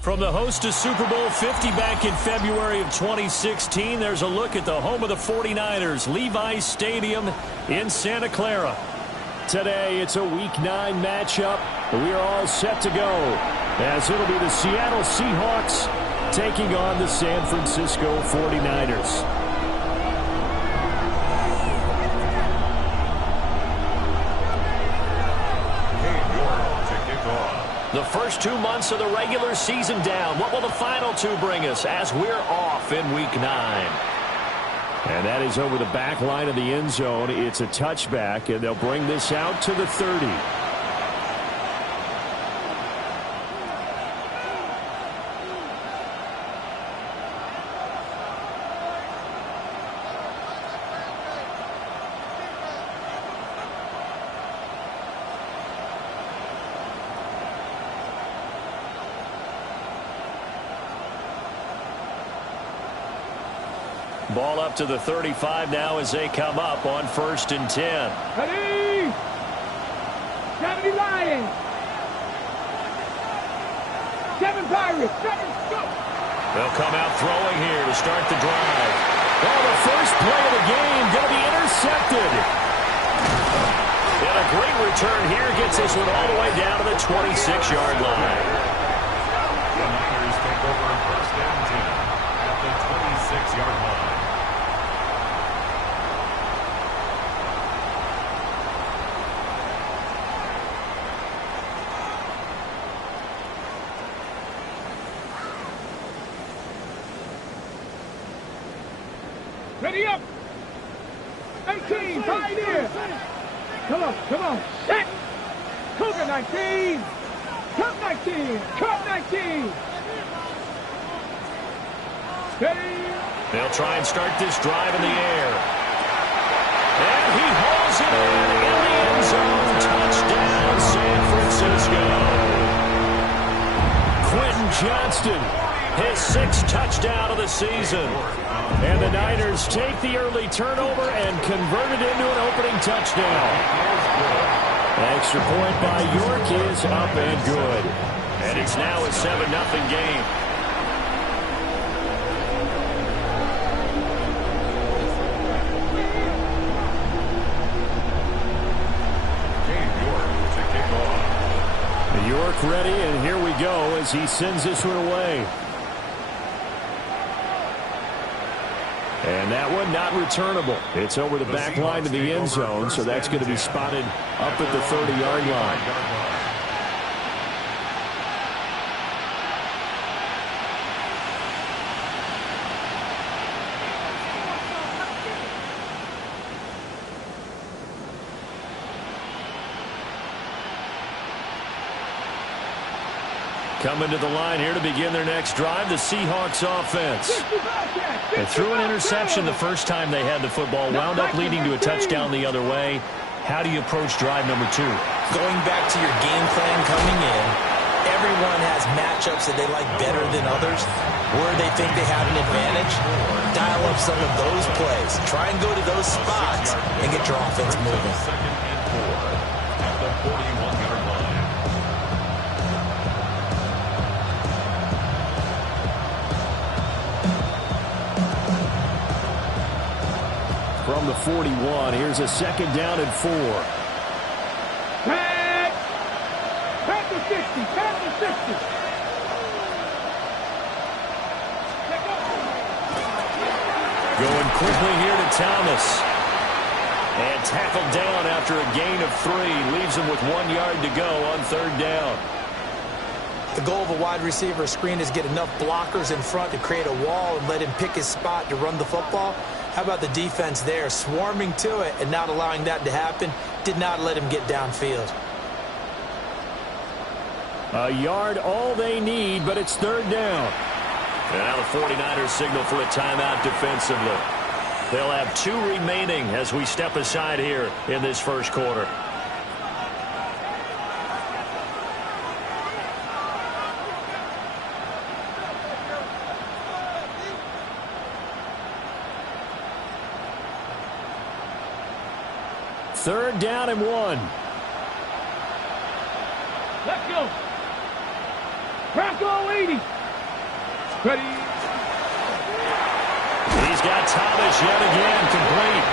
From the host to Super Bowl 50 back in February of 2016, there's a look at the home of the 49ers, Levi's Stadium in Santa Clara. Today, it's a Week 9 matchup. We are all set to go, as it'll be the Seattle Seahawks taking on the San Francisco 49ers. The first 2 months of the regular season down. What will the final 2 bring us as we're off in Week 9? And that is over the back line of the end zone. It's a touchback, and they'll bring this out to the 30. Ball up to the 35 now as they come up on 1st and 10. Ready? 70 Lions. 7 Pirates. 7 go. They'll come out throwing here to start the drive. Oh, the first play of the game going to be intercepted. And a great return here gets this one all the way down to the 26-yard line. The Niners take over 1st and 10 at the 26-yard line. Ready up. 18, Pioneer. Come on. Set. Cougar 19. Cup 19. Cup 19. Steady. They'll try and start this drive in the air. And he hauls it in the end zone. Touchdown, San Francisco. Quentin Johnston, his 6th touchdown of the season. And the Niners take the early turnover and convert it into an opening touchdown. Extra point by York is up and good. And it's now a 7-0 game. York ready, and here we go as he sends this one away. And that one not returnable. It's over the back line of the end zone, so that's going to be spotted up at the 30-yard line. Coming to the line here to begin their next drive, the Seahawks offense. They threw an interception the first time they had the football, wound up leading to a touchdown the other way. How do you approach drive number 2? Going back to your game plan coming in, everyone has matchups that they like better than others, where they think they have an advantage. Dial up some of those plays. Try and go to those spots and get your offense moving. 2nd and 4 at the 41-yard line. From the 41, here's a 2nd down and 4. Pass. Pass to 60. Pass to 60. Going quickly here to Thomas. And tackled down after a gain of 3. Leaves him with 1 yard to go on 3rd down. The goal of a wide receiver screen is get enough blockers in front to create a wall and let him pick his spot to run the football. How about the defense there, swarming to it and not allowing that to happen? Did not let him get downfield. A yard all they need, but it's 3rd down. And now the 49ers signal for a timeout defensively. They'll have 2 remaining as we step aside here in this first quarter. Third down and 1. Let's go. Bronco 80. Ready. He's got Thomas yet again complete.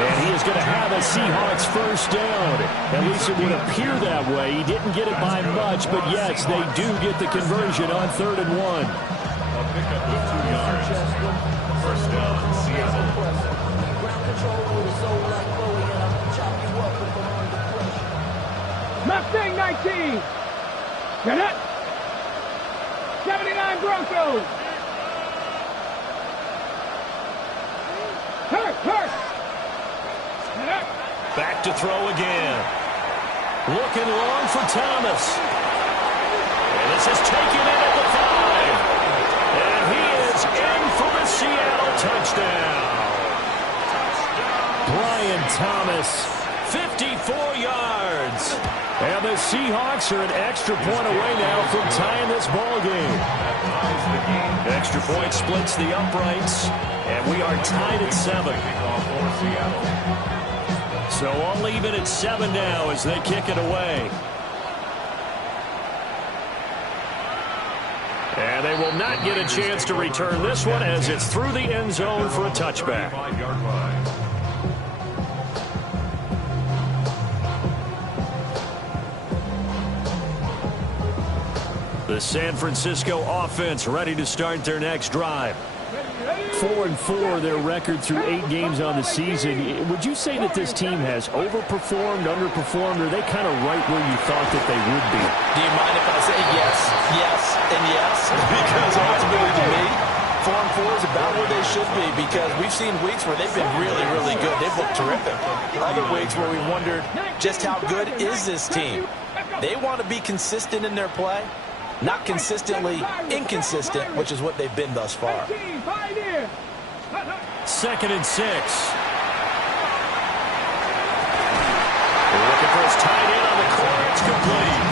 And he is going to have a Seahawks first down. At least it would appear that way. He didn't get it by much, but yes, they do get the conversion on 3rd and 1. A pickup of 2 yards. First down, Seattle. Mustang 19. Get it. 79 Broncos. Hurt. Back to throw again. Looking long for Thomas. And this is taken in at the 5. And he is in for the Seattle touchdown. Brian Thomas, 54 yards. And the Seahawks are an extra point away now from tying this ball game. Extra point splits the uprights, and we are tied at 7. So all even at 7 now as they kick it away. And they will not get a chance to return this one as it's through the end zone for a touchback. The San Francisco offense ready to start their next drive. 4-4 their record through 8 games on the season. Would you say that this team has overperformed, underperformed, or are they kind of right where you thought that they would be? Do you mind if I say yes, and yes? Because ultimately to me, 4-4 is about where they should be, because we've seen weeks where they've been really, really good. They've looked terrific. Other weeks where we wondered just how good is this team. They want to be consistent in their play. Not consistently inconsistent, which is what they've been thus far. 2nd and 6. They're looking for his tight end on the corner. It's complete.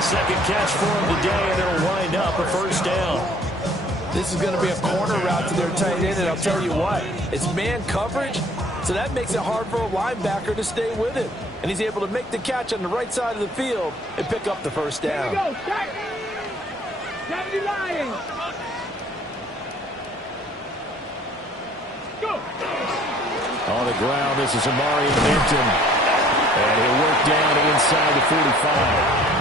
Second catch for him today, and it'll wind up a first down. This is going to be a corner route to their tight end, and I'll tell you what, it's man coverage, so that makes it hard for a linebacker to stay with him. And he's able to make the catch on the right side of the field and pick up the first down. Here we go. 70 Lions. Go. On the ground, this is Amari Hampton. And he'll work down inside the 45.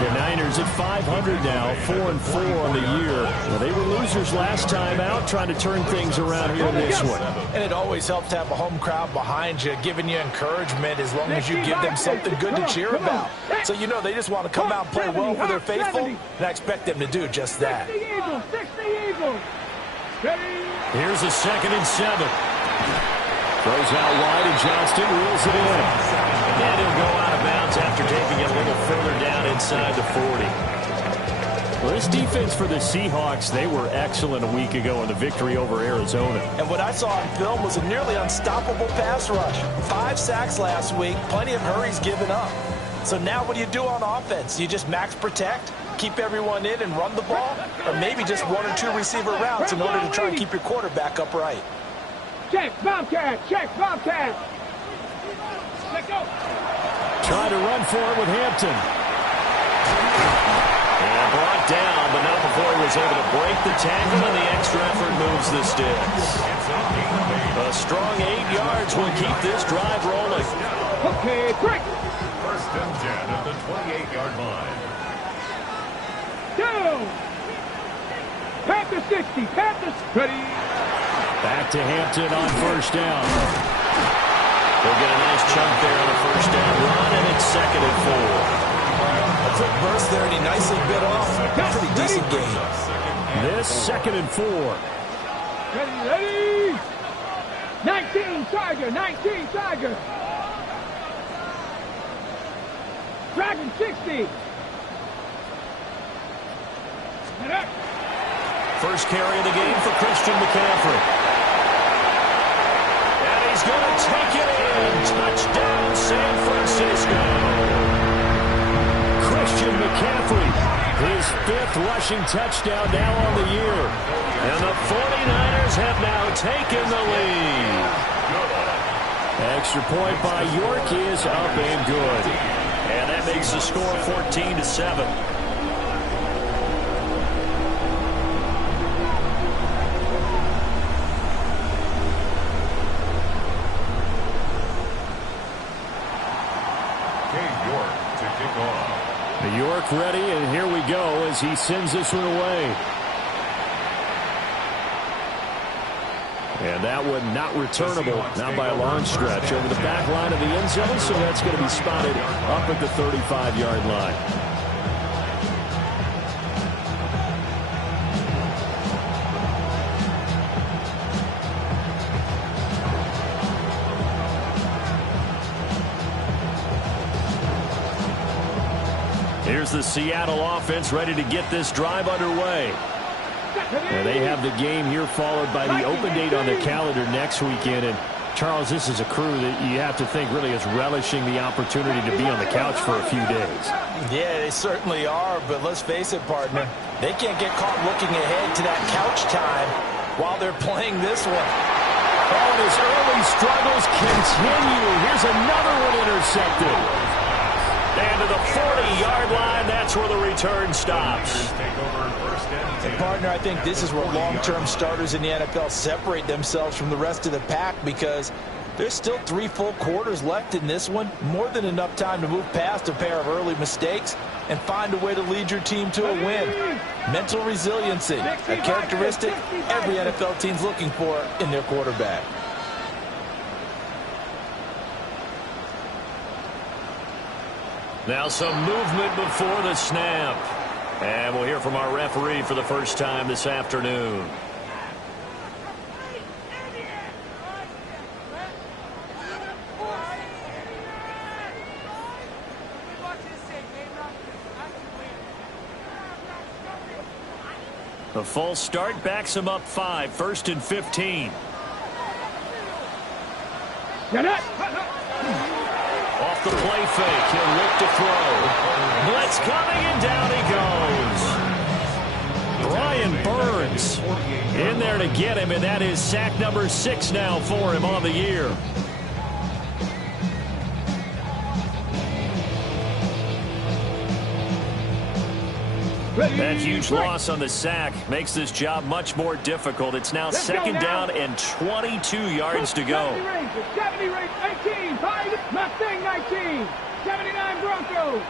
The Niners at 500 now, 4-4 on the year. Well, they were losers last time out, trying to turn things around here in this one. And it always helps to have a home crowd behind you, giving you encouragement as long as you give them something good to cheer about. So you know they just want to come out and play well for their faithful, and I expect them to do just that. 60 Eagles. Here's a 2nd and 7. Throws out wide, and Johnston reels it in. And he'll go out of bounds after taking it a little further down inside the 40. Well, this defense for the Seahawks, they were excellent a week ago in the victory over Arizona. And what I saw on film was a nearly unstoppable pass rush. 5 sacks last week, plenty of hurries given up. So now what do you do on offense? You just max protect, keep everyone in and run the ball? Or maybe just 1 or 2 receiver routes in order to try and keep your quarterback upright? Check, Bobcat. Let go. Trying to run for it with Hampton. And brought down, but not before he was able to break the tackle, and the extra effort moves the sticks. A strong 8 yards will keep this drive rolling. Okay, break. First and 10 at the 28-yard line. Down. Panthers 60. Panthers ready. Back to Hampton on first down. They'll get a nice chunk there on the first down run, and it's 2nd and 4. A quick burst there, and he nicely bit off. Pretty decent game. This 2nd and 4. Ready. 19 Tiger. Dragon 60. First carry of the game for Christian McCaffrey. And he's going to take it in. Touchdown, San Francisco. Christian McCaffrey, his 5th rushing touchdown now on the year. And the 49ers have now taken the lead. Extra point by York is up and good. And that makes the score 14-7. New York ready, and here we go as he sends this one away. And that one not returnable, not by a long stretch, over the back line of the end zone, so that's going to be spotted up at the 35-yard line. Here's the Seattle offense ready to get this drive underway. And they have the game here followed by the open date on the calendar next weekend. And, Charles, this is a crew that you have to think really is relishing the opportunity to be on the couch for a few days. Yeah, they certainly are, but let's face it, partner. They can't get caught looking ahead to that couch time while they're playing this one. Oh, and his early struggles continue. Here's another one intercepted. And to the 40-yard line, that's where the return stops. And partner, I think this is where long-term starters in the NFL separate themselves from the rest of the pack, because there's still 3 full quarters left in this one. More than enough time to move past a pair of early mistakes and find a way to lead your team to a win. Mental resiliency, a characteristic every NFL team's looking for in their quarterback. Now some movement before the snap. And we'll hear from our referee for the first time this afternoon. The false start backs him up 5, 1st and 15. Off the play fake, he'll look to throw. Blitz coming, and down he goes. Brian Burns in there to get him, and that is sack number 6 now for him on the year. That huge loss on the sack makes this job much more difficult. It's now 2nd down and 22 yards to go. 70 range, 18, Mustang 19, 79 Broncos.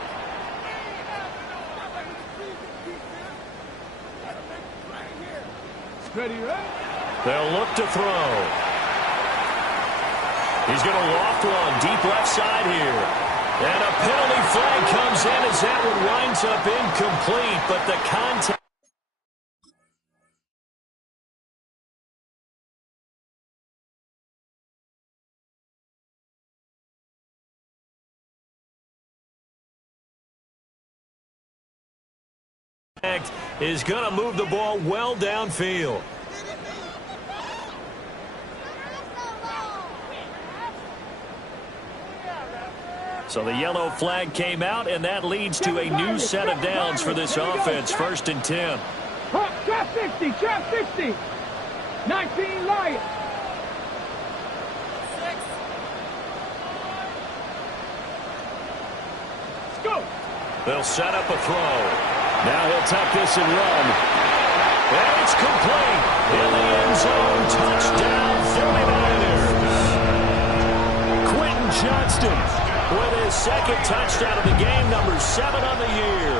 Ready, right? They'll look to throw. He's going to loft one deep left side here. And a penalty flag comes in as that one winds up incomplete, but the contact. Is going to move the ball well downfield. So the yellow flag came out, and that leads to a new set of downs for this offense. 1st and 10. Trap 60, trap 60. 19 Lions. 6. Let's go. They'll set up a throw. Now he'll tuck this and run. And it's complete. In the end zone, touchdown 49ers. Quentin Johnston with his 2nd touchdown of the game, number 7 on the year.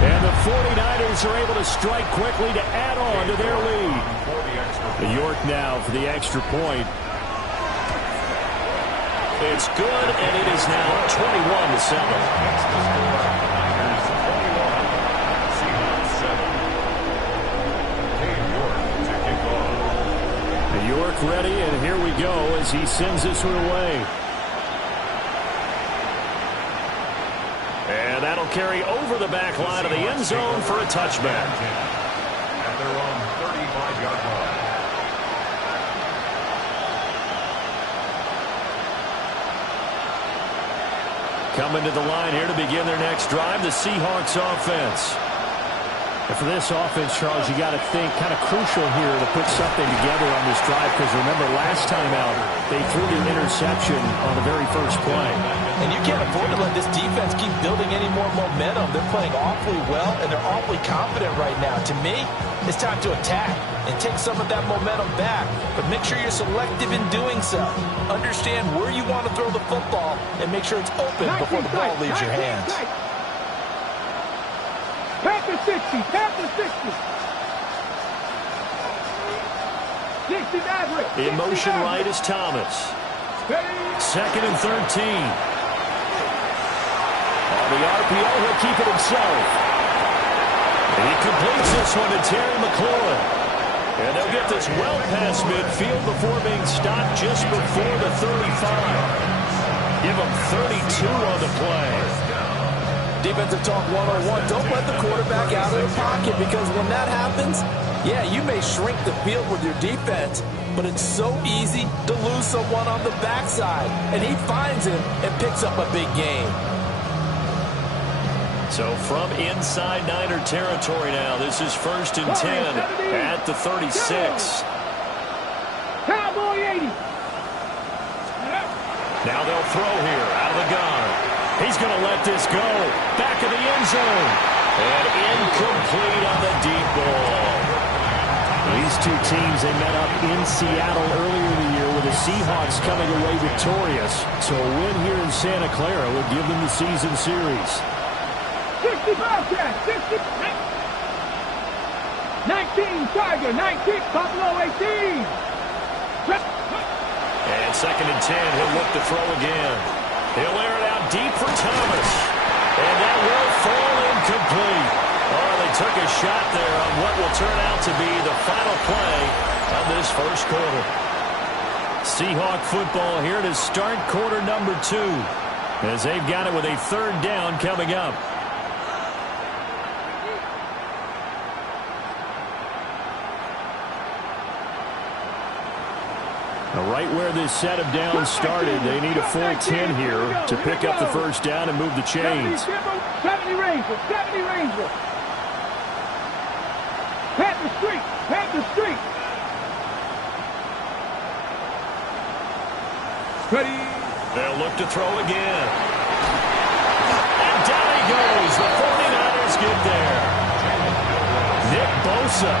And the 49ers are able to strike quickly to add on to their lead. New York now for the extra point. It's good, and it is now 21-7. New York ready, and here we go as he sends this one away. And that'll carry over the back line of the end zone for a touchback. And they're on 35-yard line. Coming to the line here to begin their next drive, the Seahawks offense. And for this offense, Charles, you got to think kind of crucial here to put something together on this drive, because remember last time out they threw the interception on the very first play. And you can't afford to let this defense keep building any more momentum. They're playing awfully well, and they're awfully confident right now. To me, it's time to attack and take some of that momentum back. But make sure you're selective in doing so. Understand where you want to throw the football and make sure it's open before the ball leaves your hands. 60. Panthers 60. 60 Maverick. In motion right is Thomas. Second and 13. On the RPO, he'll keep it himself. And he completes this one to Terry McLaurin. And they'll get this well past midfield before being stopped just before the 35. Give him 32 on the play. Defensive talk 101. Don't let the quarterback out of the pocket, because when that happens, yeah, you may shrink the field with your defense, but it's so easy to lose someone on the backside. And he finds him and picks up a big gain. So from inside Niner territory now, this is 1st and 10 at the 36. Cowboy 80. Now they'll throw here out of the gun. He's going to let this go. Back of the end zone. And incomplete on the deep ball. These two teams, they met up in Seattle earlier in the year with the Seahawks coming away victorious. So a win here in Santa Clara would give them the season series. 60 Bobcats, 60. 19 Tiger, 19 Buffalo 18. And 2nd and 10, he'll look to throw again. He'll air it out deep for Thomas. And that will fall incomplete. Oh, they took a shot there on what will turn out to be the final play of this first quarter. Seahawk football here to start quarter number 2, as they've got it with a 3rd down coming up. Right where this set of downs started, they need a full 10 here to pick up the first down and move the chains. 70 Rangers, 70 Rangers. Panther Street, Panther Street. Ready. They'll look to throw again. And down he goes. The 49ers get there. Nick Bosa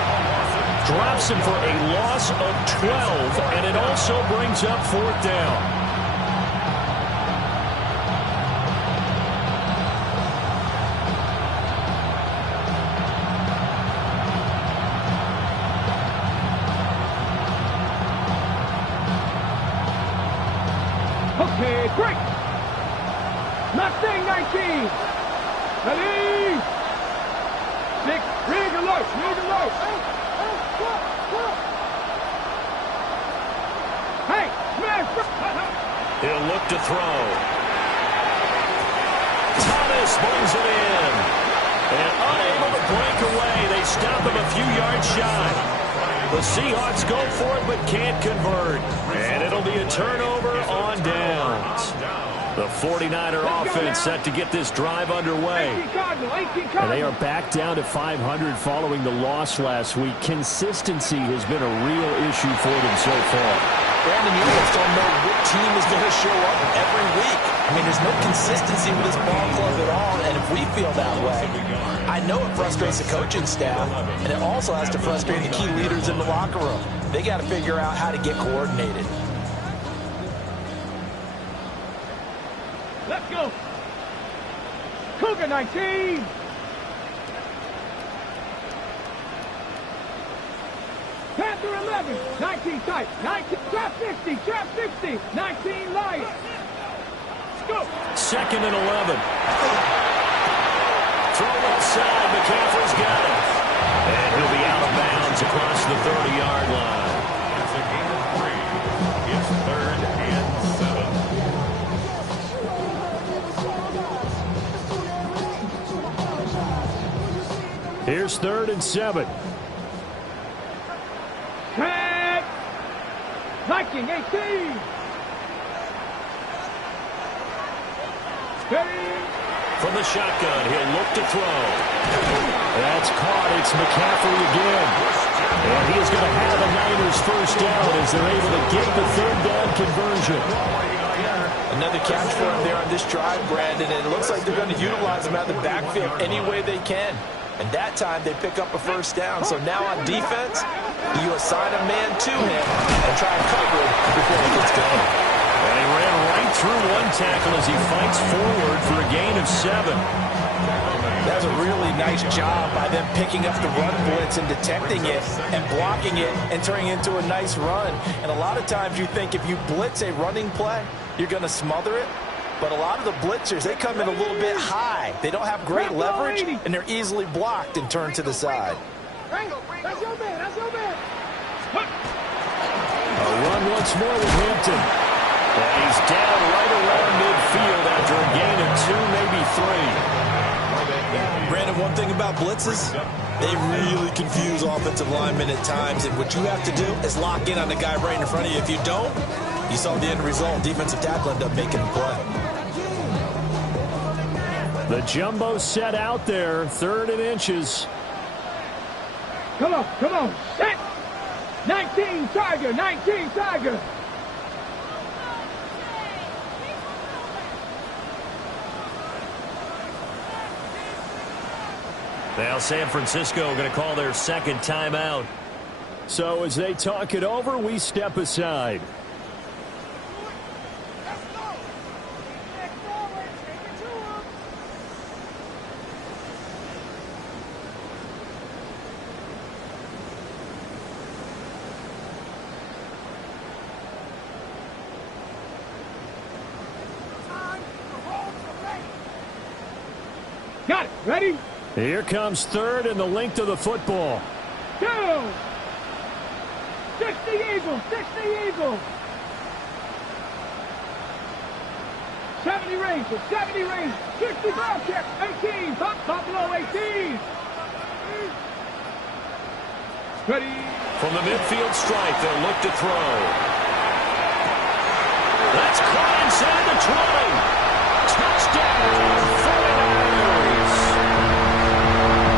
drops him for a loss of 12, and it also brings up 4th down. Okay, break. Mustang 19. Ready. 6. Rig alert, rig alert. Hey, smash. He'll look to throw. Thomas brings it in. And unable to break away. They stop him a few yards shy. The Seahawks go for it but can't convert. And it'll be a turnover on downs. The 49er offense set to get this drive underway. And they are back down to 500 following the loss last week. Consistency has been a real issue for them so far. Brandon, you just don't know what team is going to show up every week. I mean, there's no consistency with this ball club at all, and if we feel that way, I know it frustrates the coaching staff, and it also has to frustrate the key leaders in the locker room. They got to figure out how to get coordinated. Let's go. Cougar 19. Panther 11. 19 tight. 19. Trap 50. Trap 50. 19 Lions. Let's go. 2nd and 11. Throw left side. McCaffrey's got it. And he'll be out of bounds across the 30-yard line. It's a gain of 3. It's 3rd and 7. Here's 3rd and 7. Track. Viking 18. Ready. From the shotgun, he'll look to throw. That's caught. It's McCaffrey again. And he is going to have a Niners first down as they're able to get the 3rd down conversion. Another catch for him there on this drive, Brandon, and it looks like they're going to utilize him out of the backfield any way they can. And that time they pick up a first down. So now on defense, you assign a man to him and try and cover it before he gets going. And he ran right through one tackle as he fights forward for a gain of 7. That's a really nice job by them picking up the run blitz and detecting it and blocking it and turning it into a nice run. And a lot of times you think if you blitz a running play, you're going to smother it. But a lot of the blitzers, they come in a little bit high. They don't have great leverage, and they're easily blocked and turned to the side. That's your man. That's your man. A run once more with Hampton. And he's down right around midfield after a gain of 2, maybe 3. Brandon, one thing about blitzes, they really confuse offensive linemen at times, and what you have to do is lock in on the guy right in front of you. If you don't, you saw the end result. Defensive tackle ended up making a play. The jumbo set out there, 3rd and inches. Come on. Set. 19 Tiger. 19 Tiger. Now San Francisco going to call their 2nd timeout. So as they talk it over, we step aside. Got it. Ready? Here comes 3rd and the length of the football. 2. 60 Eagles. 60 Eagles. 70 Rangers. 70 Rangers. 60 Bobcats. 18. Buffalo 18. Ready? From the midfield stripe, they'll look to throw. That's caught inside the 20. Touchdown, 49ers.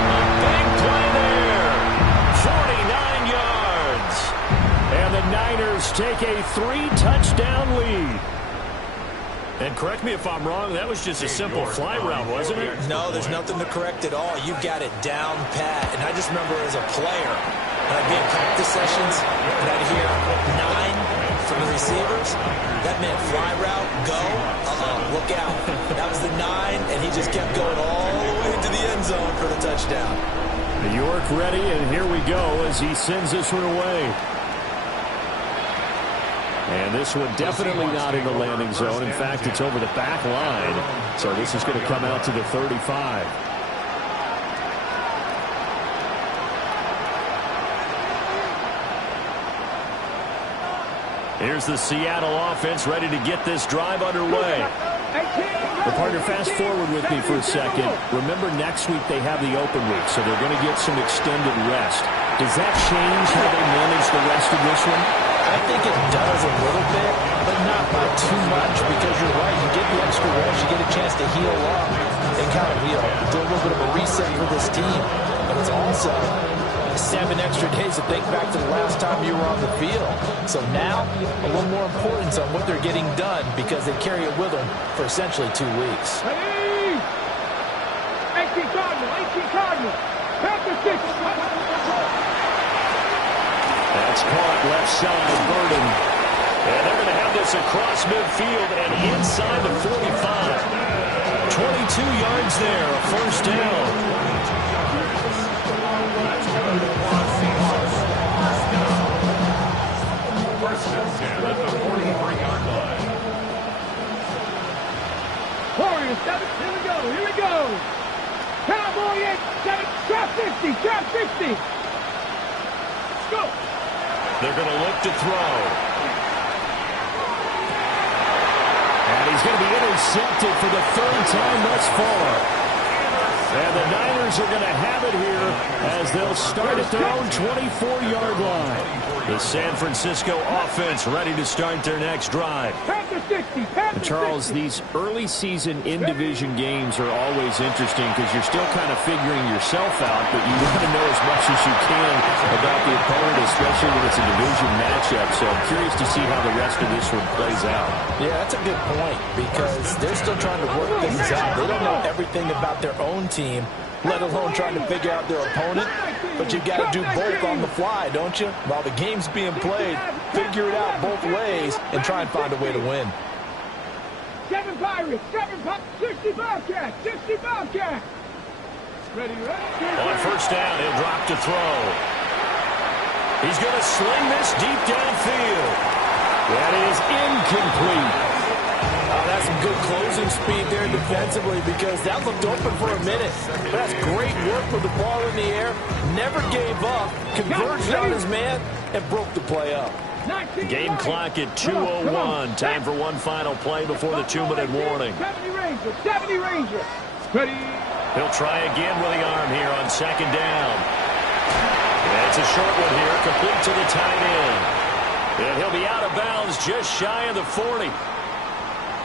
A big play there. 49 yards. And the Niners take a 3-touchdown lead. And correct me if I'm wrong, that was just a simple fly route, wasn't it? No, there's nothing to correct at all. You got it down pat. And I just remember as a player, when I'd be in practice sessions, and I'd hear 9 from the receivers. That meant fly route, go, look out. That was the 9, and he just kept going all the way to the end zone for the touchdown. York ready, and here we go as he sends this one away. And this one definitely not in the landing zone. In fact, it's over the back line. So this is going to come out to the 35. Here's the Seattle offense ready to get this drive underway. Well, partner, fast forward with me for a second. Remember, next week they have the open week, so they're going to get some extended rest. Does that change how they manage the rest of this one? I think it does a little bit, but not by too much, because you're right. You get the extra rest, you get a chance to heal up and kind of do a little bit of a reset for this team. But it's also 7 extra days to think back to the last time you were on the field. So now, a little more importance on what they're getting done, because they carry it with them for essentially 2 weeks. Ready? 18 Cardinal. Panther 6. That's caught left side, Burden. And they're going to have this across midfield and inside the 45. 22 yards there, a first down. Warriors 7. Here we go. Cowboy 8, 7. Trap 50. Let's go. They're going to look to throw. And he's going to be intercepted for the 3rd time thus far. And the Niners are going to have it here as they'll start at their own 24-yard line. The San Francisco offense ready to start their next drive. And Charles, these early season in-division games are always interesting because you're still kind of figuring yourself out, but you want to know as much as you can about the opponent, especially when it's a division matchup. So I'm curious to see how the rest of this one plays out. Yeah, that's a good point, because they're still trying to work things out. They don't know everything about their own team, let alone trying to figure out their opponent. But you've got to do both on the fly, don't you? While the game's being played, figure it out both ways and try and find a way to win. 7 Pirates, 60 Bobcats, 60 Bobcats. Ready. On first down, he'll drop to throw. He's going to sling this deep downfield. That is incomplete. That's some good closing speed there defensively because that looked open for a minute. But that's great work with the ball in the air. Never gave up, converged on his man, and broke the play up. Game clock at 2:01. Time for one final play before the 2-minute warning. 70 Ranger. Ready. He'll try again with the arm here on second down. That's a short one here, complete to the tight end. And he'll be out of bounds just shy of the 40.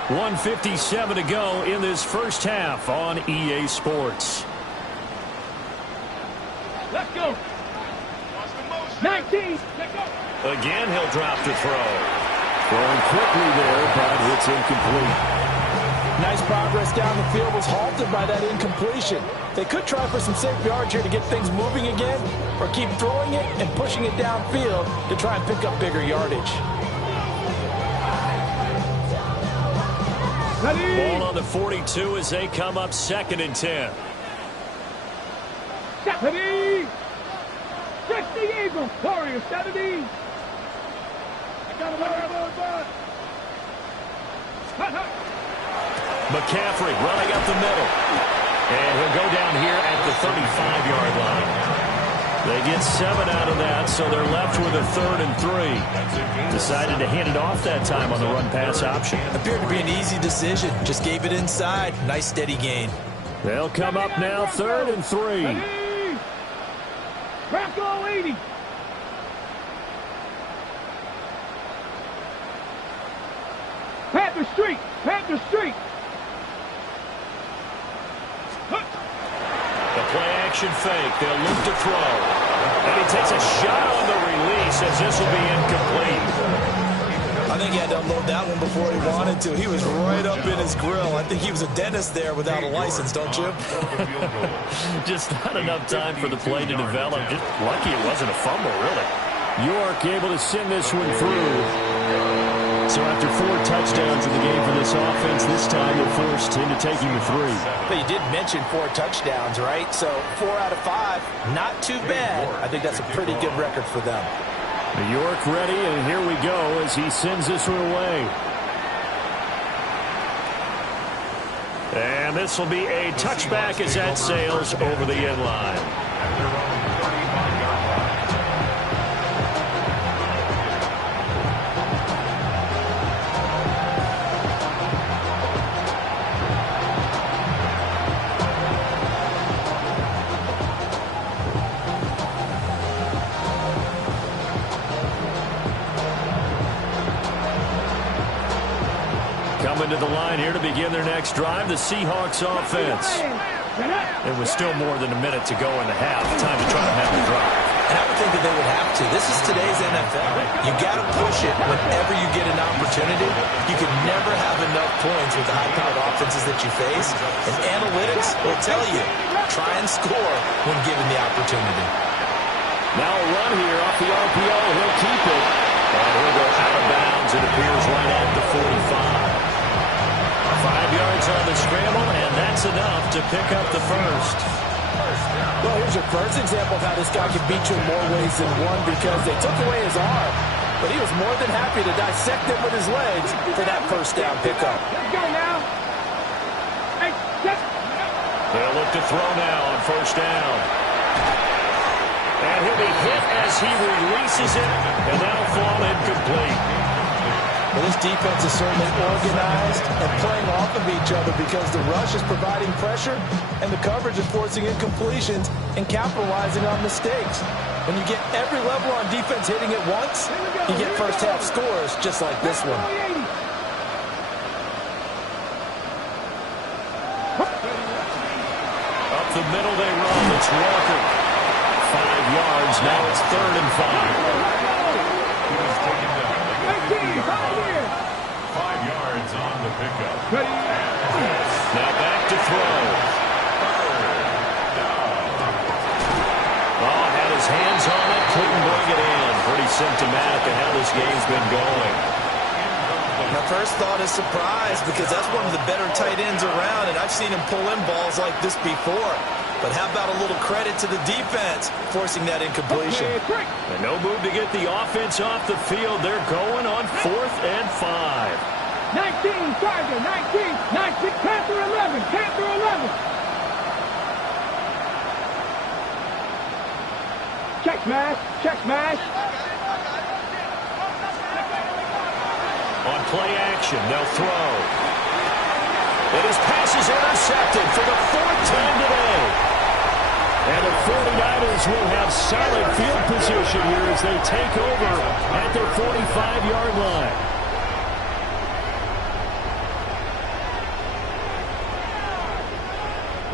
1:57 to go in this first half on EA Sports. Let's go. 19. Let's go. Again, he'll drop to throw. Throwing quickly there, but it's incomplete. Nice progress down the field was halted by that incompletion. They could try for some safe yards here to get things moving again, or keep throwing it and pushing it downfield to try and pick up bigger yardage. Ball on the 42 as they come up 2nd and 10. 70. 60 Eagles. Warriors 70. McCaffrey running up the middle. And he'll go down here at the 35-yard line. They get 7 out of that, so they're left with a 3rd and 3. Decided to hand it off that time on the run-pass option. Appeared to be an easy decision. Just gave it inside. Nice steady gain. They'll come up now 3rd and 3. Bracco 80. Panther Street. Panther Street. The play-action fake. They'll look to throw. And he takes a shot on the release as this will be incomplete. I think he had to unload that one before he wanted to. He was right up in his grill. I think he was a dentist there without a license, don't you? Just not enough time for the play to develop. Just lucky it wasn't a fumble, really. York able to send this one through. So after 4 touchdowns in the game for this offense, this time they're forced into taking the 3. But you did mention 4 touchdowns, right? So 4 out of 5, not too bad. I think that's a pretty good record for them. York ready, and here we go as he sends this one away. And this will be a touchback as that sails over the end line. Coming to the line here to begin their next drive, the Seahawks offense. And with still more than a minute to go in the half, time to try to have the drive. And I would think that they would have to. This is today's NFL. You got to push it whenever you get an opportunity. You can never have enough points with the high-powered offenses that you face. And analytics will tell you, try and score when given the opportunity. Now a run here off the RPO. He'll keep it. And he'll go out of bounds. It appears right at the 45. 5 yards on the scramble, and that's enough to pick up the first. Well, here's your first example of how this guy can beat you in more ways than one because they took away his arm. But he was more than happy to dissect it with his legs for that first down pickup. Let's go now. Hey, They'll look to throw now on first down. And he'll be hit as he releases it, and that'll fall incomplete. Well, this defense is certainly organized and playing off of each other because the rush is providing pressure and the coverage is forcing incompletions and capitalizing on mistakes. When you get every level on defense hitting it once, you get first half scores just like this one. Up the middle they run. It's Walker. 5 yards. Now it's 3rd and 5. 5 yards on the pickup. Now back to throw. Oh, had his hands on it, couldn't bring it in. Pretty symptomatic of how this game's been going. Now first thought is surprise because that's one of the better tight ends around, and I've seen him pull in balls like this before. But how about a little credit to the defense forcing that incompletion? And no move to get the offense off the field. They're going on 4th and 5. 19, Tiger, 19, Panther 11, Panther 11. Check smash, check smash. On play action, they'll throw. And his pass is intercepted for the 4th time today. And the 49ers will have solid field position here as they take over at their 45-yard line.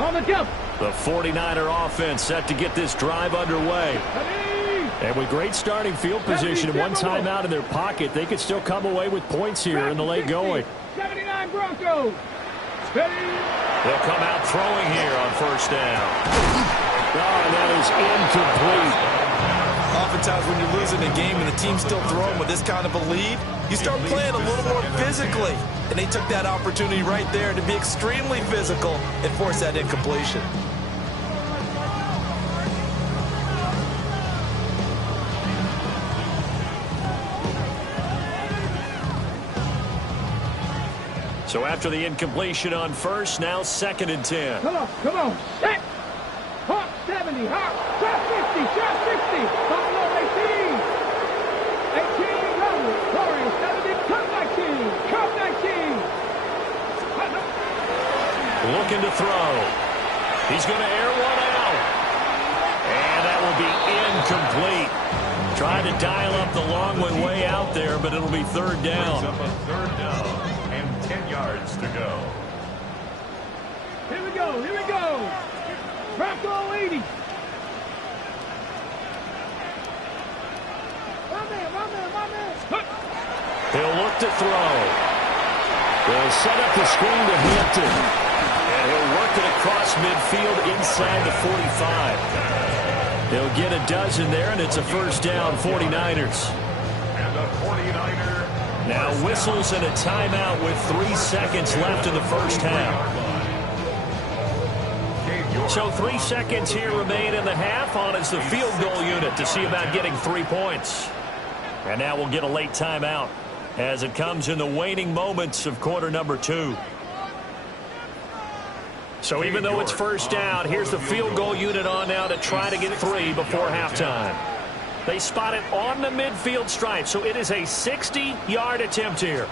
On the jump. The 49er offense set to get this drive underway. And with great starting field position and one timeout in their pocket, they could still come away with points here in the late going. 79 Broncos. They'll come out throwing here on 1st down. Oh, and that is incomplete. Oftentimes when you're losing a game and the team's still throwing with this kind of a lead, you start playing a little more physically. And they took that opportunity right there to be extremely physical and force that incompletion. So after the incompletion on 1st, now 2nd and 10. Come on, set. Hawk 70, Hawk, shot 50, shot 50. Buffalo 18. 18, Warriors 70, Cup 19, Cup 19. Looking to throw. He's going to air one out. And that will be incomplete. Trying to dial up the long way out there, but it'll be 3rd down. Up a 3rd down and 10 yards to go. Here we go. Bronco 80. My man. He'll look to throw. They'll set up the screen to Hampton. And he'll work it across midfield inside the 45. He'll get a dozen there, and it's a 1st down, 49ers. And the 49er. Now whistles and a timeout with 3 seconds left in the 1st half. So 3 seconds here remain in the half. On is the field goal unit to see about getting 3 points. And now we'll get a late timeout as it comes in the waning moments of quarter number 2. So even though it's 1st down, here's the field goal unit on now to try to get 3 before halftime. They spot it on the midfield stripe, so it is a 60-yard attempt here.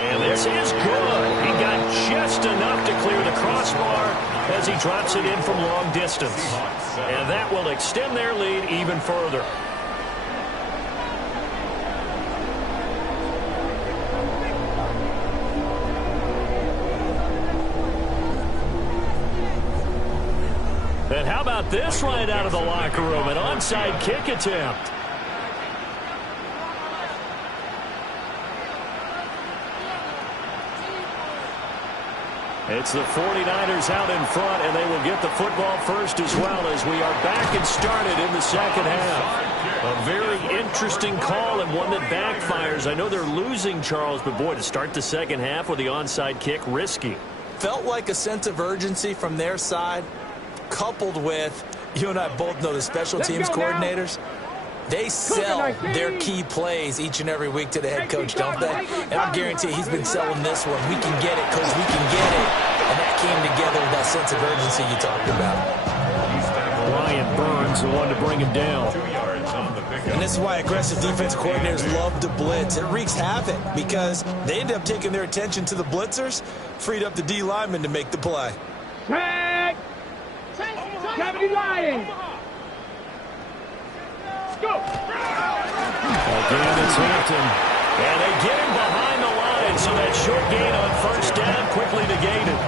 And this is good. He got just enough to clear the crossbar as he drops it in from long distance. And that will extend their lead even further. And how about this right out of the locker room? An onside kick attempt. It's the 49ers out in front, and they will get the football first as well as we are back and started in the 2nd half. A very interesting call and one that backfires. I know they're losing, Charles, but boy, to start the 2nd half with the onside kick, risky. Felt like a sense of urgency from their side, coupled with, you and I both know the special teams coordinators. They sell their key plays each and every week to the head coach, don't they? And I guarantee he's been selling this one. We can get it, Coach. We can get it. And that came together with that sense of urgency you talked about. Ryan Burns, the one to bring him down. 2 yards on the pickup. And this is why aggressive defense coordinators love to blitz. It wreaks havoc because they end up taking their attention to the blitzers, freed up the D lineman to make the play. Tag! 70 Lions! Go! Again, it's Hampton. And they get him behind the line, so that short gain on 1st down quickly negated.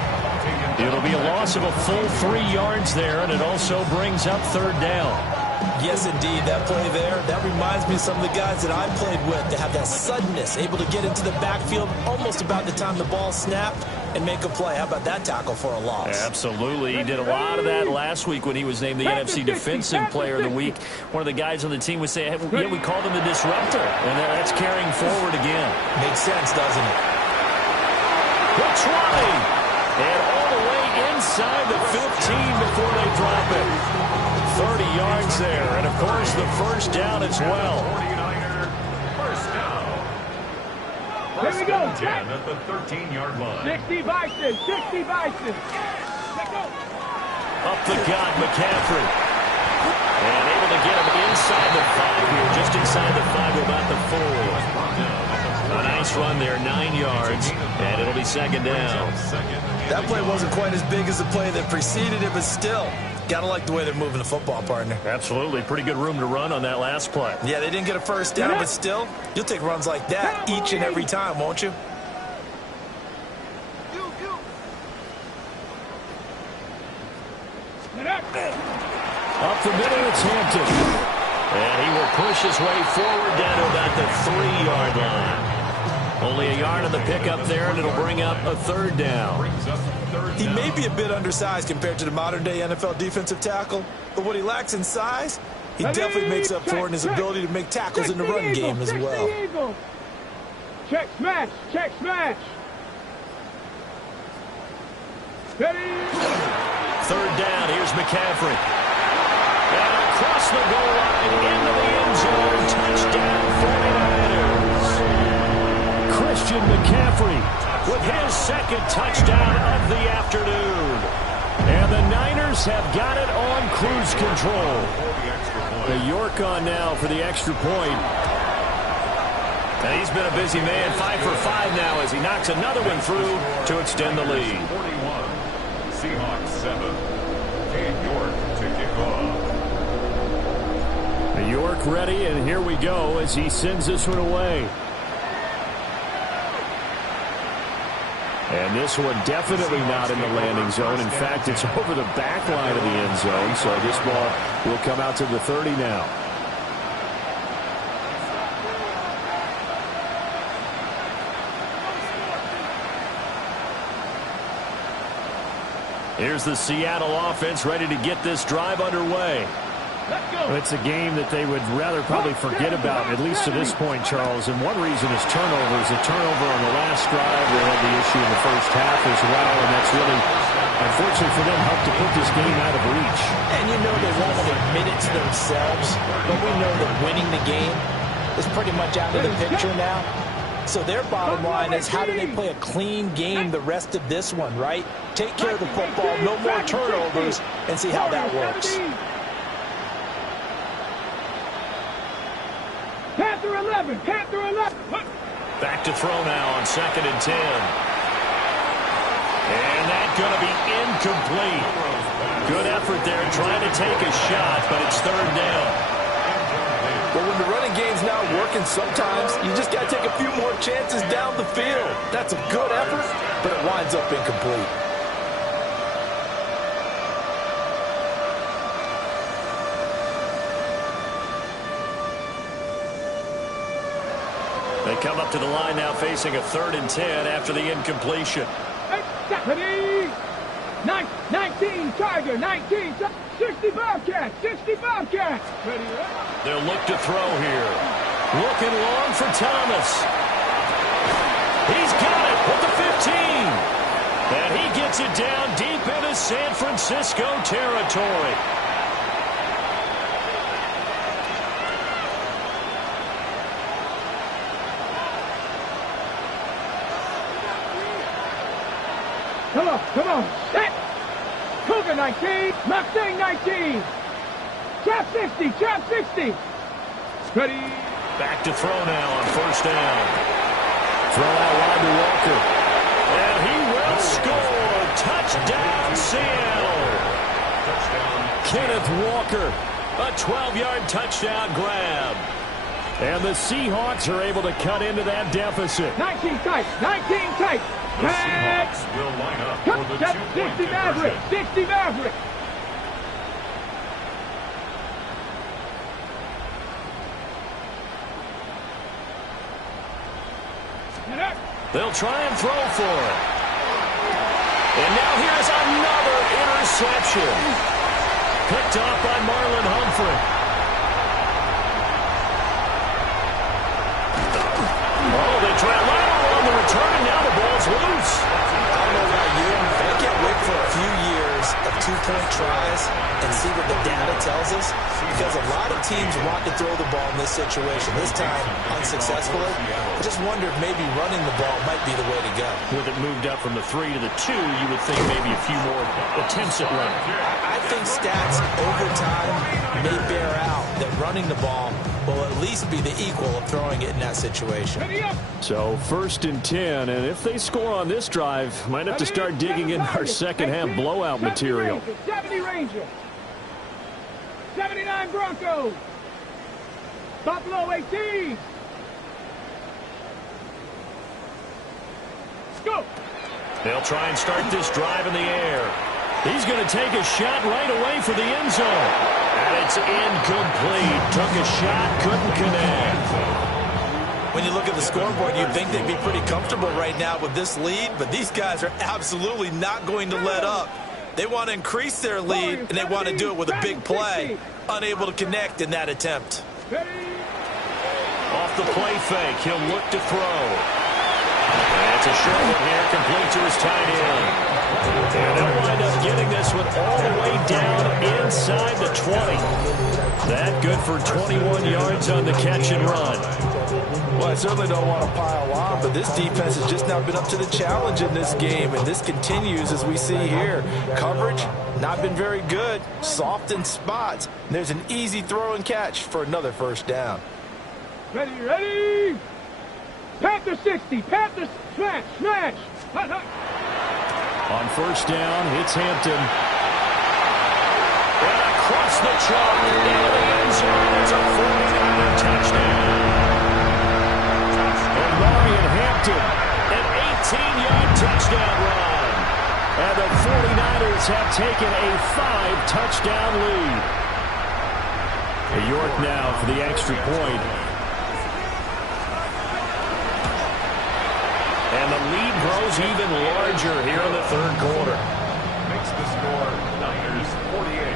It'll be a loss of a full 3 yards there, and it also brings up 3rd down. Yes, indeed. That play there, that reminds me of some of the guys that I played with that have that suddenness, able to get into the backfield almost about the time the ball snapped and make a play. How about that tackle for a loss? Absolutely. He did a lot of that last week when he was named the NFC Defensive Player of the Week. One of the guys on the team would say, hey, yeah, we called him the disruptor, and that's carrying forward again. Makes sense, doesn't it? The 20, and all the way inside the 15 before they drop it. 30 yards there, and of course the first down as well. 49er, first down. Here we go. 10 at the 13-yard line. 60 Bison, 60 Bison. Let's go. Up the gut, McCaffrey. And able to get him inside the 5 here, just inside the 5 to about the 4. A nice run there, 9 yards, and it'll be second down. That play wasn't quite as big as the play that preceded it, but still, gotta like the way they're moving the football, partner. Absolutely. Pretty good room to run on that last play. Yeah, they didn't get a first down, but still, you'll take runs like that each and every time, won't you? Up the middle, it's Hampton. And he will push his way forward down to about the 3-yard line. Only a yard on the pickup there, and it'll bring up a third down. He may be a bit undersized compared to the modern-day NFL defensive tackle, but what he lacks in size, he definitely makes up for it in his ability to make tackles in the run game as well. Check smash, check smash. Ready? Third down, here's McCaffrey. And across the goal line, into the end zone, touchdown 49ers. Christian McCaffrey with his second touchdown of the afternoon. And the Niners have got it on cruise control. The York on now for the extra point. And he's been a busy man, 5 for 5 now as he knocks another one through to extend the lead. 41, Seahawks 7. And York to kick off. York ready, and here we go as he sends this one away. And this one definitely not in the landing zone. In fact, it's over the back line of the end zone, so this ball will come out to the 30 now. Here's the Seattle offense ready to get this drive underway. It's a game that they would rather probably forget about, at least to this point, Charles. And one reason is turnovers. A turnover on the last drive. They had the issue in the first half as well, and that's really, unfortunately for them, helped to put this game out of reach. And you know they won't admit it to themselves, but we know that winning the game is pretty much out of the picture now. So their bottom line is, how do they play a clean game the rest of this one, right? Take care of the football, no more turnovers, and see how that works. Panther 11, Panther 11. Back to throw now on 2nd and 10. And that's going to be incomplete. Good effort there trying to take a shot, but it's 3rd down. But when the running game's not working, sometimes you just got to take a few more chances down the field. That's a good effort, but it winds up incomplete. They come up to the line now facing a 3rd and 10 after the incompletion. 19 Tiger, 19, 60 Bobcats, 60 Bobcats. They'll look to throw here. Looking long for Thomas. He's got it with the 15. And he gets it down deep into San Francisco territory. Come on, set. Cougar 19, Mustang 19. Trap 60, trap 60. Ready. Back to throw now on 1st down. Throw out wide to Walker. And he will score. Touchdown, Seattle. Kenneth Walker, a 12-yard touchdown grab. And the Seahawks are able to cut into that deficit. 19 tight, 19 tight. The Seahawks will line up for the 2-point 60 Maverick, 60 Maverick. They'll try and throw for it. And now here's another interception. Picked off by Marlon Humphrey. Oh, they try a lateral on the return, and now the ball's loose. I don't know about you, but I can't wait for a few years of two-point tries and see what the data tells us, because a lot of teams want to throw the ball in this situation. This time, unsuccessfully. I just wonder if maybe running the ball might be the way to go. With it moved up from the 3 to the 2, you would think maybe a few more attempts at running. I think stats over time may bear out that running the ball will at least be the equal of throwing it in that situation. So 1st and 10, and if they score on this drive, might have to start digging in our second-half blowout material. 70 Rangers. 79 Broncos. Buffalo 18. Go. They'll try and start this drive in the air. He's going to take a shot right away for the end zone. And it's incomplete. Took a shot, couldn't connect. When you look at the scoreboard, you'd think they'd be pretty comfortable right now with this lead, but these guys are absolutely not going to let up. They want to increase their lead, and they want to do it with a big play. Unable to connect in that attempt. Off the play fake, he'll look to throw. And it's a short one here, complete to his tight end. And they'll wind up getting this one all the way down inside the 20. That good for 21 yards on the catch and run. Well, I certainly don't want to pile on, but this defense has just not been up to the challenge in this game, and this continues as we see here. Coverage, not been very good, soft in spots. There's an easy throw and catch for another first down. Ready, ready. Panther 60, Panther smash, smash. On first down, it's Hampton. And across the chalk into the end zone. It's a 49er touchdown. And Marion Hampton, an 18-yard touchdown run. And the 49ers have taken a 5-touchdown lead. York now for the extra point. And the lead grows even larger here in the third quarter. Makes the score Niners 48,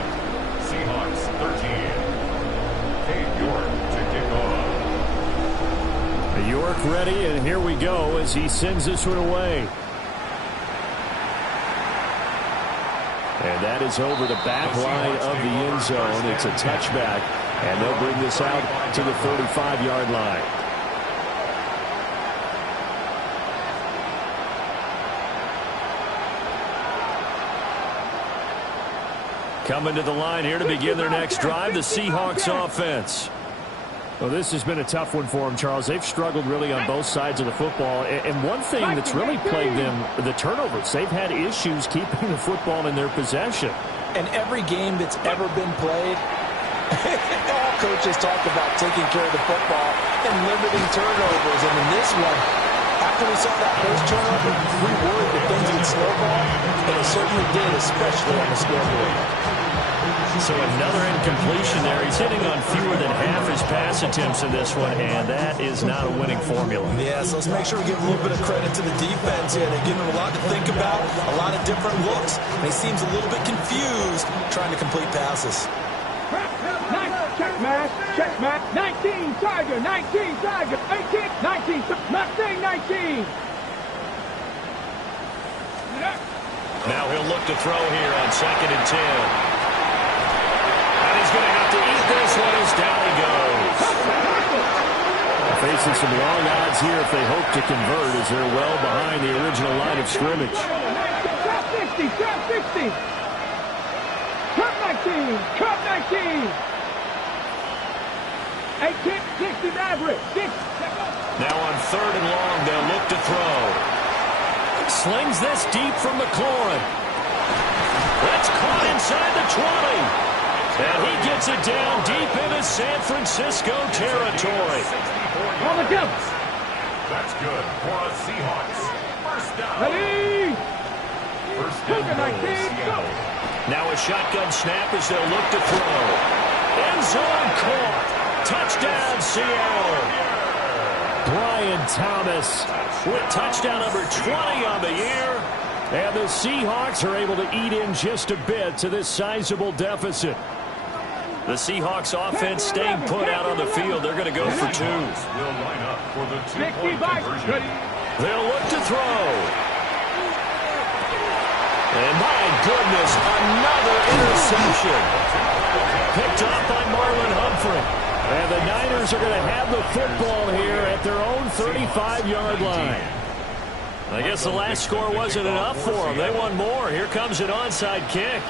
Seahawks 13. Cade York to kick off. York ready, and here we go as he sends this one away. And that is over the back line of the end zone. It's a touchback, and they'll bring this out to the 35-yard line. Coming to the line here to begin their next drive, the Seahawks offense. Well, this has been a tough one for them, Charles. They've struggled really on both sides of the football. And one thing that's really plagued them, the turnovers. They've had issues keeping the football in their possession. And every game that's ever been played, all coaches talk about taking care of the football and limiting turnovers. And in this one, after we saw that first turnover, we worried that things would snowball, and it certainly did, especially on the scoreboard. So another incompletion there. He's hitting on fewer than half his pass attempts in this one, and that is not a winning formula. Yeah, so let's make sure we give a little bit of credit to the defense here. They're giving him a lot to think about, a lot of different looks, and he seems a little bit confused trying to complete passes. Check match, 19 Tiger, 19 Tiger, 18, 19, Mustang 19. Now he'll look to throw here on 2nd and 10. And he's going to have to eat this one as down he goes. Facing some long odds here if they hope to convert as they're well behind the original line of scrimmage. Trap 60, trap 60. Trap 19, trap 19. 18, 60 Maverick, 6. Now on 3rd and long, they'll look to throw. Slings this deep from McLaurin. That's caught inside the 20. And he gets it down deep into San Francisco territory. On the jump. That's good for a Seahawks. First down. Ready. First down goal, Seattle. Now a shotgun snap as they'll look to throw. End zone caught. Touchdown, Seattle. Brian Thomas with touchdown number 20 on the year. And the Seahawks are able to eat in just a bit to this sizable deficit. The Seahawks offense staying put out on the field. They're going to go for 2. Will line up for the 2-point conversion. They'll look to throw. And my goodness, another interception. Picked off by Marlon Humphrey. And the Niners are going to have the football here at their own 35-yard line. I guess the last score wasn't enough for them. They want more. Here comes an onside kick.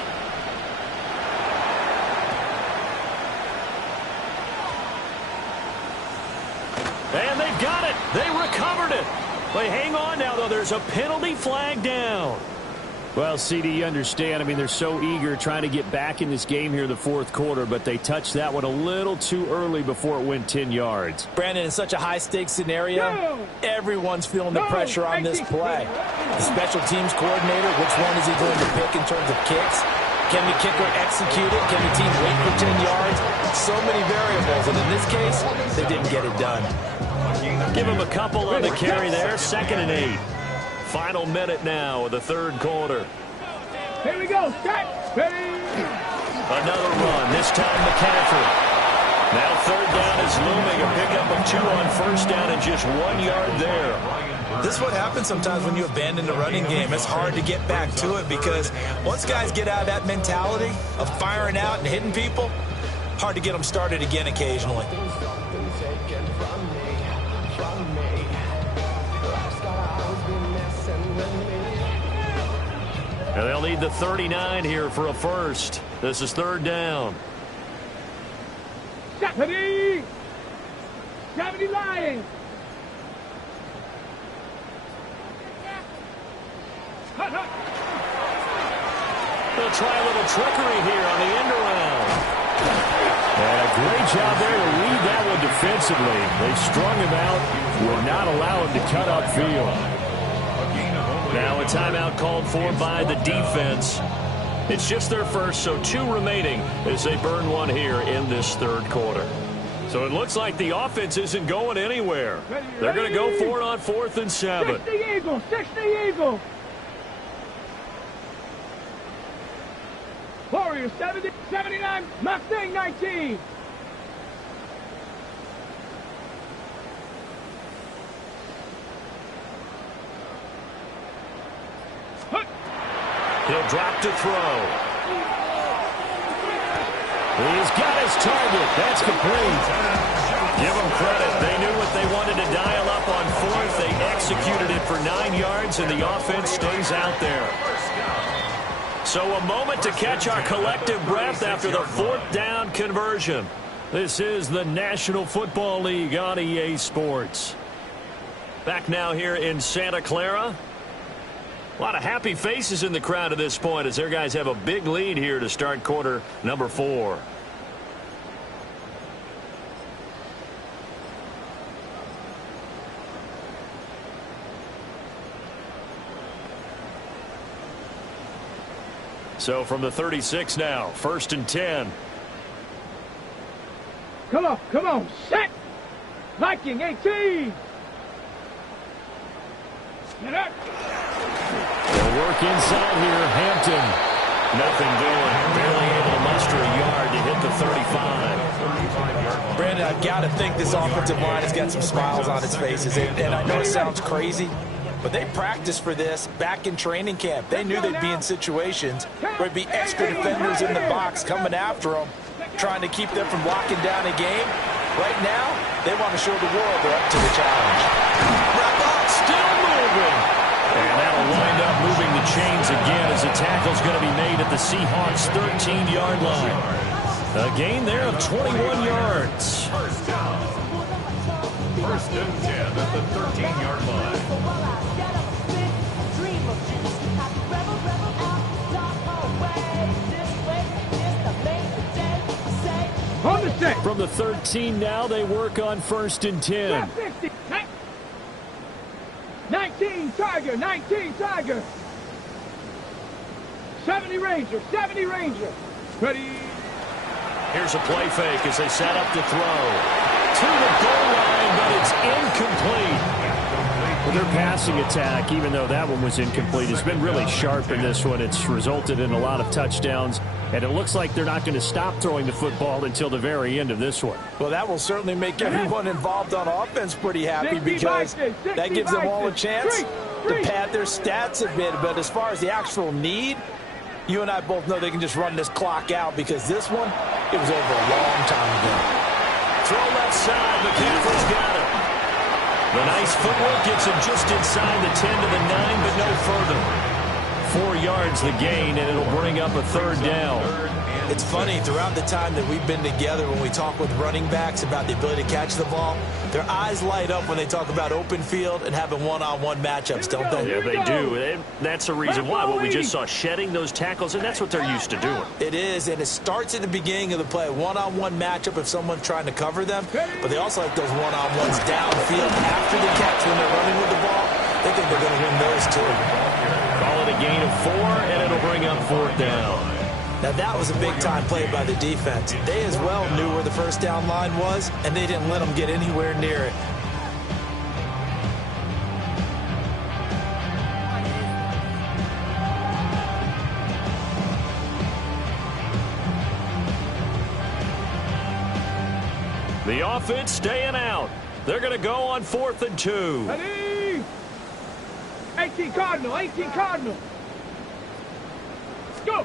And they've got it. They recovered it. They hang on now, though. There's a penalty flag down. Well, CD, you understand. I mean, they're so eager trying to get back in this game here in the fourth quarter, but they touched that one a little too early before it went 10 yards. Brandon, in such a high-stakes scenario, everyone's feeling the pressure on this play. The special teams coordinator, which one is he going to pick in terms of kicks? Can the kicker execute it? Can the team wait for 10 yards? So many variables, and in this case, they didn't get it done. Give him a couple on the carry there. 2nd and 8. Final minute now of the third quarter. Here we go. Set. Another run. This time McCaffrey. Now third down is looming. A pickup of 2 on first down and just 1 yard there. This is what happens sometimes when you abandon the running game. It's hard to get back to it because once guys get out of that mentality of firing out and hitting people, hard to get them started again occasionally. And they'll need the 39 here for a first. This is third down. 70 Lions. They'll try a little trickery here on the end around. And a great job there to read that one defensively. They strung him out, would not allow him to cut upfield. Now a timeout called for by the defense. It's just their first, so 2 remaining as they burn one here in this third quarter. So it looks like the offense isn't going anywhere. They're going to go for it on 4th and 7. 60 Eagles. 60 Eagles. Warriors 70, 79, Mustang 19. He'll drop to throw. He's got his target. That's complete. Give them credit. They knew what they wanted to dial up on 4th. They executed it for 9 yards, and the offense stays out there. So a moment to catch our collective breath after the 4th down conversion. This is the National Football League on EA Sports. Back now here in Santa Clara. A lot of happy faces in the crowd at this point as their guys have a big lead here to start quarter number 4. So from the 36 now, 1st and 10. Come on, set. Viking 18. Get up. They'll work inside here. Hampton. Nothing doing. Barely able to muster a yard to hit the 35. Brandon, I've got to think this offensive line has got some smiles on its faces. And I know it sounds crazy, but they practiced for this back in training camp. They knew they'd be in situations where there'd be extra defenders in the box coming after them, trying to keep them from locking down a game. Right now, they want to show the world they're up to the challenge. Still moving. And that'll wind up moving the chains again as the tackle's going to be made at the Seahawks' 13-yard line. A gain there of 21 yards. First down. 1st and 10 at the 13-yard line. From the 13 now, they work on 1st and 10. 19 Tiger. 70 Ranger. Ready. Here's a play fake as they set up to throw. To the goal line, but it's incomplete. Their passing attack, even though that one was incomplete, has been really sharp in this one. It's resulted in a lot of touchdowns, and it looks like they're not going to stop throwing the football until the very end of this one. Well, that will certainly make everyone involved on offense pretty happy because that gives them all a chance to pad their stats a bit. But as far as the actual need, you and I both know they can just run this clock out because this one, it was over a long time ago. Throw left side. McCaffrey's got it. The nice footwork gets him just inside the 10 to the 9, but no further. 4 yards the gain, and it'll bring up a third down. It's funny, throughout the time that we've been together, when we talk with running backs about the ability to catch the ball, their eyes light up when they talk about open field and having one-on-one matchups, don't they? Yeah, they do. And that's the reason why. What we just saw, shedding those tackles, and that's what they're used to doing. It is, and it starts at the beginning of the play. One-on-one matchup if someone's trying to cover them, but they also like those one-on-ones downfield after the catch when they're running with the ball. They think they're going to win those too. Call it a gain of 4, and it'll bring up 4th down. Now, that was a big-time play by the defense. They as well knew where the first down line was, and they didn't let them get anywhere near it. The offense staying out. They're going to go on 4th and 2. Ready? 18 Cardinal, 18 Cardinal. Go.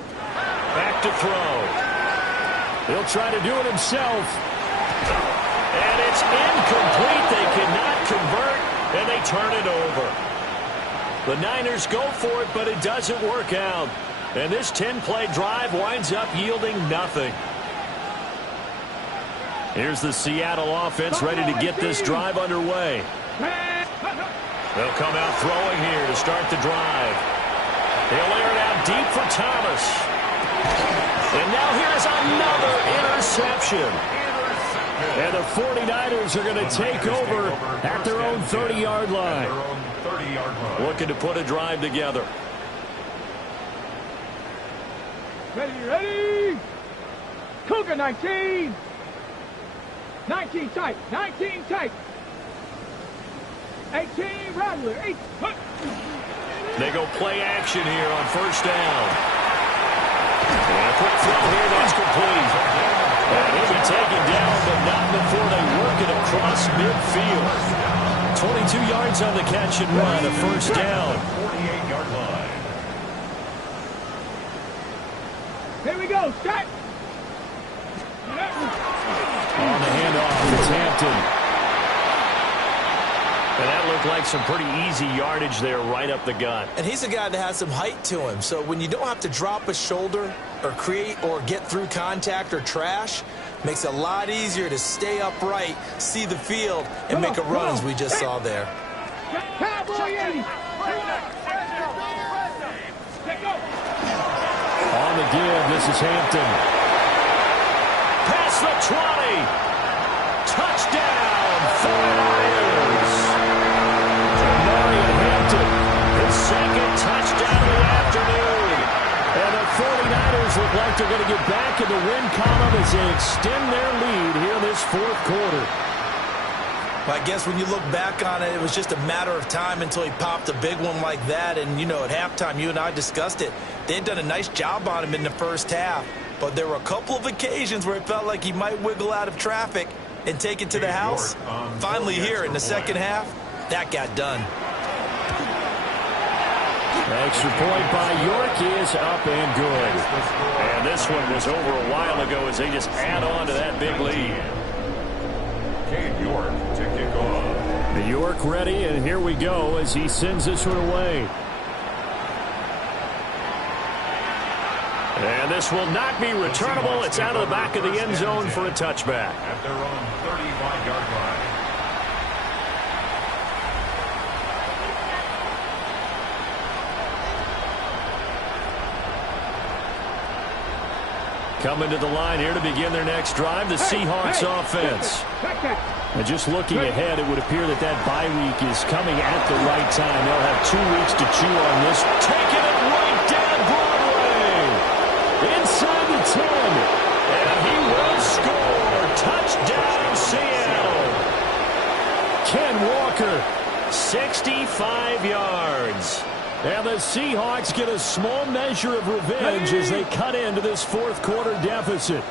Back to throw. He'll try to do it himself. And it's incomplete. They cannot convert, and they turn it over. The Niners go for it, but it doesn't work out. And this 10-play drive winds up yielding nothing. Here's the Seattle offense ready to get this drive underway. They'll come out throwing here to start the drive. He'll air it out deep for Thomas. And now here's another interception. And the 49ers are going to take over at their own 30-yard line. Looking to put a drive together. Ready? Cougar 19. 19 tight. 19 tight. 18 Rattler. 8. They go play action here on first down. And a quick throw here, that's complete. And he'll be taken down, but not before they work it across midfield. 22 yards on the catch and run, a first down. 48-yard line. Here we go. Start. On the handoff, it's Hampton. And that looked like some pretty easy yardage there right up the gut. And he's a guy that has some height to him. So when you don't have to drop a shoulder or create or get through contact or trash, makes it a lot easier to stay upright, see the field, and make a run as we just saw there. Cowboy 80. On the give, this is Hampton. Past the 20. Touchdown, 49ers. His second touchdown of the afternoon. And the 49ers look like they're going to get back in the win column as they extend their lead here in this 4th quarter. Well, I guess when you look back on it, it was just a matter of time until he popped a big one like that. And, you know, at halftime, you and I discussed it. They had done a nice job on him in the first half. But there were a couple of occasions where it felt like he might wiggle out of traffic and take it to the house. Finally here in the second half, that got done. Extra point by York is up and good. And this one was over a while ago as they just add on to that big lead. Cade York to kick off. York ready, and here we go as he sends this one away. And this will not be returnable. It's out of the back of the end zone for a touchback. At their own 35-yard line. Coming to the line here to begin their next drive, the Seahawks offense. And just looking ahead, it would appear that that bye week is coming at the right time. They'll have 2 weeks to chew on this. Taking it right down Broadway. Inside the 10. And he will score. Touchdown, Seattle. Ken Walker 65 yards. And the Seahawks get a small measure of revenge as they cut into this fourth quarter deficit.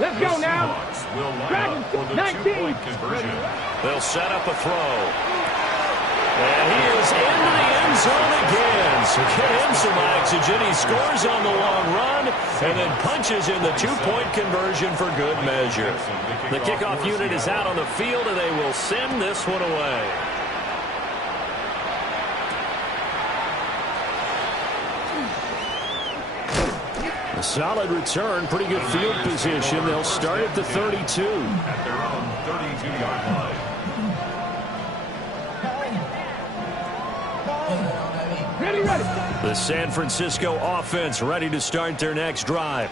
Let's go now. Will line up for the 2-point conversion. They'll set up a throw. And he is into the end zone again. So get him some oxygen. He scores on the long run and then punches in the 2-point conversion for good measure. The kickoff unit is out on the field, and they will send this one away. A solid return, pretty good field position. They'll start at the 32. At their own 32-yard line. Ready. The San Francisco offense ready to start their next drive.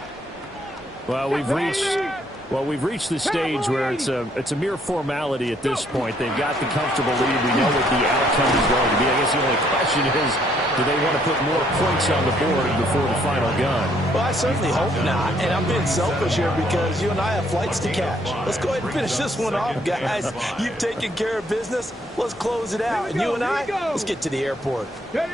Well, we've reached the stage where it's a mere formality at this point. They've got the comfortable lead. We know what the outcome is going to be. I guess the only question is, do they want to put more points on the board before the final gun? Well, I certainly hope not, and I'm being selfish here because you and I have flights to catch. Let's go ahead and finish this one off, guys. You've taken care of business. Let's close it out. And you and I, let's get to the airport. Give here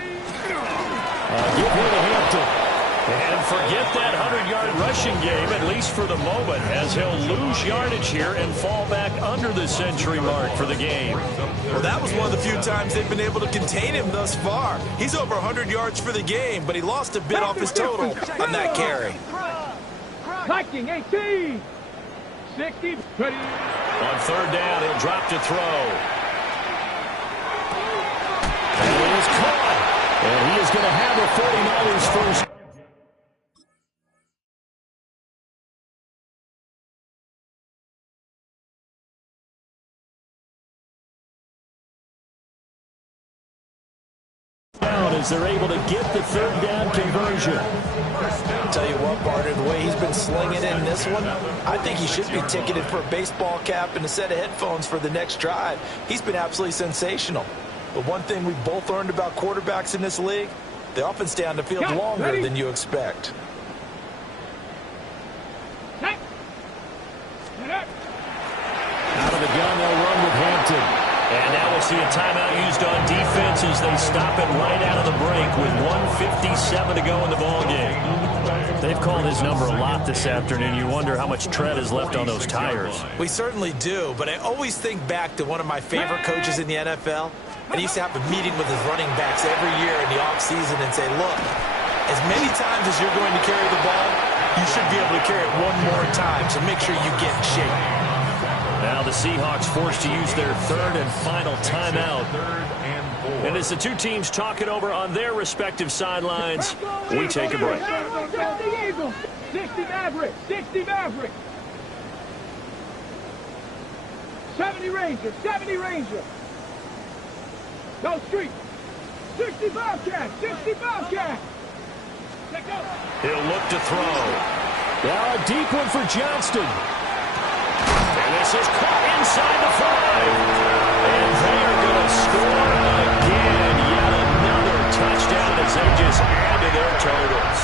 to Hampton. And forget that 100-yard rushing game, at least for the moment, as he'll lose yardage here and fall back under the century mark for the game. Well, that was one of the few times they've been able to contain him thus far. He's over 100 yards for the game, but he lost a bit off his total on that carry. Viking 18. 60. Ready. On third down, he'll drop to throw. And it is caught. And he is going to have a 49ers first. As they're able to get the third down conversion. Tell you what, partner, the way he's been slinging in this one, I think he should be ticketed for a baseball cap and a set of headphones for the next drive. He's been absolutely sensational. But one thing we both learned about quarterbacks in this league, they often stay on the field longer than you expect. Out of the gun, they'll run with Hampton. And now we'll see a timeout used on defense as they stop it right out of the break with 1:57 to go in the ballgame. They've called his number a lot this afternoon. You wonder how much tread is left on those tires. We certainly do, but I always think back to one of my favorite coaches in the NFL. And he used to have a meeting with his running backs every year in the offseason and say, look, as many times as you're going to carry the ball, you should be able to carry it one more time, so make sure you get in shape. Now the Seahawks forced to use their third and final timeout. And as the two teams talk it over on their respective sidelines, we take a break. 60 Maverick. 60 Maverick. 70 Ranger. 70 Ranger. Go street. 60 Bobcat. 60 Bobcat. He'll look to throw. Now a deep one for Johnston. And this is caught inside the 5. And they are going to score again. Yet another touchdown as they just add to their totals.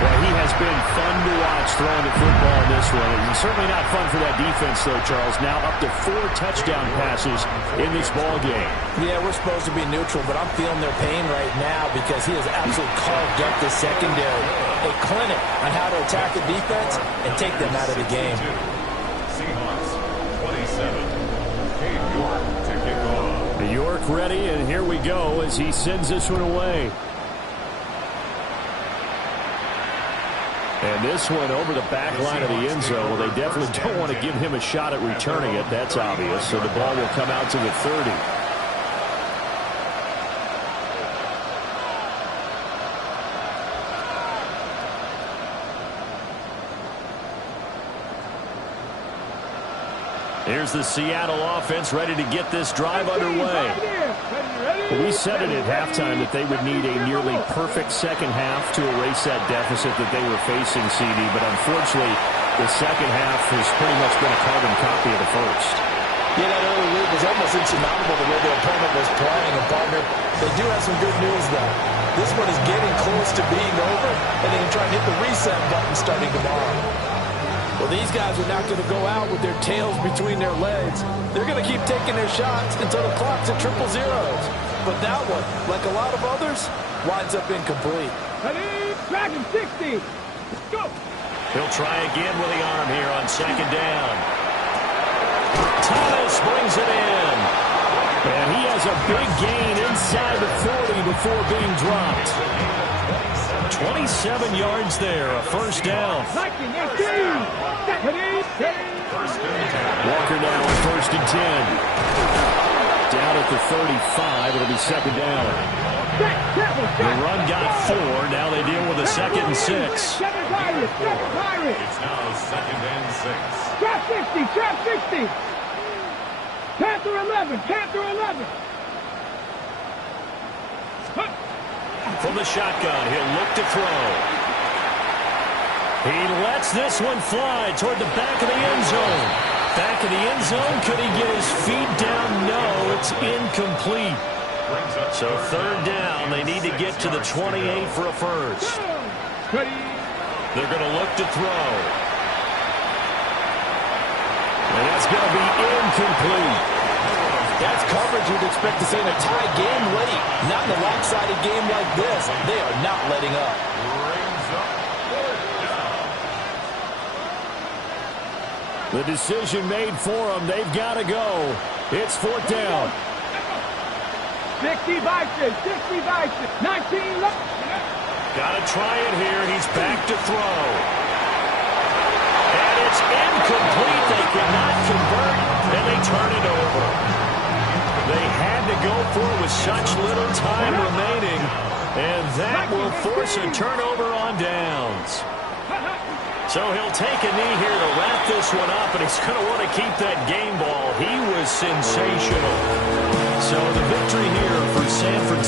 Well, he has been fun to watch throwing the football in this one. And certainly not fun for that defense, though, Charles. Now up to 4 touchdown passes in this ball game. Yeah, we're supposed to be neutral, but I'm feeling their pain right now because he has absolutely carved up the secondary. A clinic on how to attack the defense and take them out of the game. Seahawks 27. Cade York to kick off. York ready, and here we go as he sends this one away. And this one over the back line of the end zone. Well, they definitely don't want to give him a shot at returning it. That's obvious. So the ball will come out to the 30. Here's the Seattle offense ready to get this drive underway. We said it at halftime that they would need a nearly perfect second half to erase that deficit that they were facing, CD, but unfortunately the second half has pretty much been a carbon copy of the first. Yeah, that early lead was almost insurmountable the way their opponent was playing, and partner, they do have some good news, though. This one is getting close to being over, and they can try and hit the reset button starting tomorrow. Well, these guys are not going to go out with their tails between their legs. They're going to keep taking their shots until the clock's at triple zeros. But that one, like a lot of others, winds up incomplete. Dragon 60. Go. He'll try again with the arm here on second down. Thomas brings it in. And he has a big gain inside the 40 before being dropped. 27 yards there, a first down. Walker now on first and 10. Down at the 35, it'll be second down. The run got 4, now they deal with a second and 6. It's now second and 6. Trap 60, trap 60. Panther 11, Panther 11. From the shotgun, he'll look to throw. He lets this one fly toward the back of the end zone. Back of the end zone, could he get his feet down? No, it's incomplete. So third down, they need to get to the 28 for a first. They're going to look to throw. And that's going to be incomplete. That's coverage you'd expect to see in a tie game late. Not in a lopsided game like this. They are not letting up. The decision made for them. They've got to go. It's fourth down. 60 Bison, 60 Bison, 19 left. Got to try it here. He's back to throw. And it's incomplete. They cannot convert, and they turn it over. They had to go for it with such little time remaining, and that will force a turnover on downs. So he'll take a knee here to wrap this one up, and he's going to want to keep that game ball. He was sensational. So the victory here for San Francisco.